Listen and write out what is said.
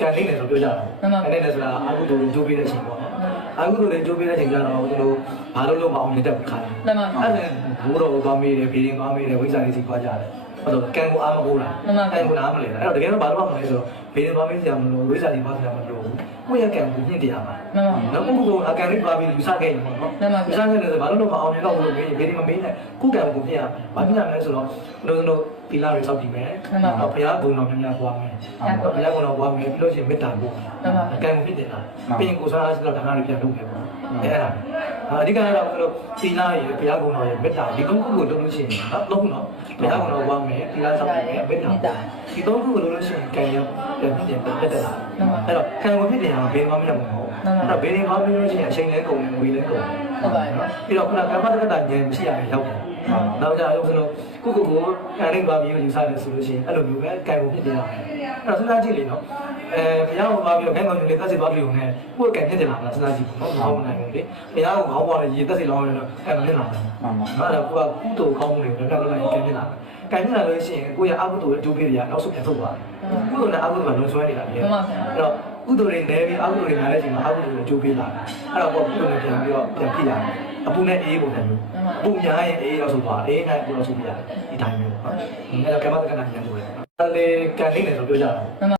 ကန်နေတယ်ဆိုပြောကြတာကန်နေတယ်ဆိုတာအာဟုတို့ကြိုးပေးတဲ့အချိန်ပေါ့အာဟုတို့လည်းကြိုးပေးတဲ့အချိန်ကျတော့သူတို့ဘာလို့လုပ်မအောင်လက်တက်ခါတယ်အဲ့ဒါဘိုးတော်သွားမေးတယ်ဖေးရင်သွားမေးတယ်ဝိဇ္ဇာလေးစီသွားကြတယ်ဟုတ်တော့ကန်ကိုအားမကိုးလားကန်ကိုနားမလဲအဲ့တော့တကယ်တော့ဘာလို့မလဲဆိုတော့ဖေးရင်သွားမေးစရာမလိုဝိဇ္ဇာလေးသွားစရာမလိုဘူးကိုယ့်ရဲ့ကန်ကိုညှင့်တရားပါနော်ကိုကအကန်လေးသွားပြီးယူဆခဲ့ရင်ပေါ့နော်ယူဆခဲ့တယ်ဆိုဘာလို့မအောင်လဲတော့လို့မေးဖေးရင်မမေးနဲ့ကိုကန်ကိုညှင့်ရဘာဖြစ်ရမလဲဆိုတော့တို့ဒီလာတွေစောက်ကြည့်မယ်တော့ဘုရားဘုံတော်များများပွားမယ်ဘုရားဘုံတော်ပွားမယ်ပြီးလို့ရှိရင်မေတ္တာပို့အကံဖြစ်တယ်လားပြီးရင်ကိုယ်စားအားတော့ဒါနတွေပြန်လုပ်မယ်ပေါ့အဲ့ဒါအဓိကတော့တို့ဒီလာရေဘုရားဘုံတော်ရေမေတ္တာဒီကုန်းခုကိုလုပ်လို့ရှိရင်တော့နော်ဘုရားဘုံတော်ပွားမယ်ဒီလာစောက်မယ်မေတ္တာဒီသုံးခုကိုလုပ်လို့ရှိရင်ကံရောပြန်ဖြစ်တယ်လားအဲ့တော့ကံကိုဖြစ်တယ်ဟာဘယ်မှမရဘူးပေါ့အဲ့တော့ဘယ်နေမှမလို့ရှိရင်အချိန်လဲကုန်တယ်ဝေးလဲကုန်တယ်ဟုတ်ပါဘူးပြီးတော့ခုနကမ္မတက္ကတာဉာဏ်မရှိရရင်ရောက်တယ်နောက်ကြရုံဆိုတော့ကိုကန်လေးပါပြီးယူဆတယ်ဆိုလို့ရှိရင်အဲ့လိုမျိုးပဲကန်ကိုဖြစ်နေတာအဲ့တော့စဉ်းစားကြည့်လေနော်ဘုရားကိုပါပြီးတော့ငယ်ကောင်လေးတက်စီသွားပြီးုံနဲ့ကိုယ်ကန်ဖြစ်တယ်လားစဉ်းစားကြည့်ပေါ့နော်မဟုတ်နိုင်ဘူးလေဘုရားကိုခေါင်းပေါ်လေရေတက်စီလောင်းနေတော့အဲ့မဖြစ်လာဘူးအဲ့တော့ကိုကကုသိုလ်ကောင်းမှုတွေတော့တက်လို့ကန်ဖြစ်လာတယ်ကန်ဖြစ်လာလို့ရှိရင်ကိုယ့်ရဲ့အကုသိုလ်ရဲ့အကျိုးပေးတွေကနောက်ဆုံးပြန်ထုတ်သွားတယ်ကုသိုလ်နဲ့အကုသိုလ်ကလုံးဆွဲနေတာလေအဲ့တော့ကုသိုလ်တွေနဲပြီးအကုသိုလ်တွေနားတဲ့အချိန်မှာအကုသိုလ်တွေအကျိုးပေးလာတယ်အဲ့တော့ကုသိုလ်တွေပြန်ပြီးတော့ပြန်ဖြစ်လာတယ်အပူနဲ့အေးပုံစံမျိုးအပူများရင်အေးတော့ဆိုသွားအေးနဲ့ပူတော့ဆိုပြရတယ်ဒီတိုင်းမျိုးဟုတ်အဲ့တော့ကမ္မတက္ကနာဉာဏ်လို့ရတယ်အဲ့လေကန်နေတယ်ဆိုပြောကြတာ